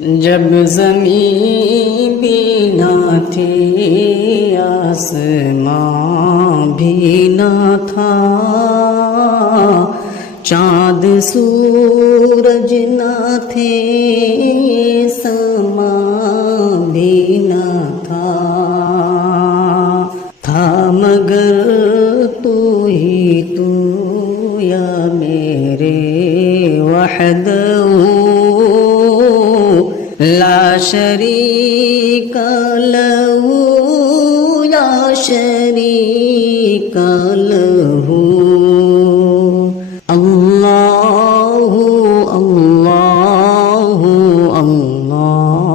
जब ज़मीं भी ना थी आसमां भी ना था, चाँद सूरज ना थे, समा भी ना था मगर तू ही तू या मेरे वहदहू ला शरीक लहू ला शरीक लहू। अल्लाहु अल्लाहु अल्लाह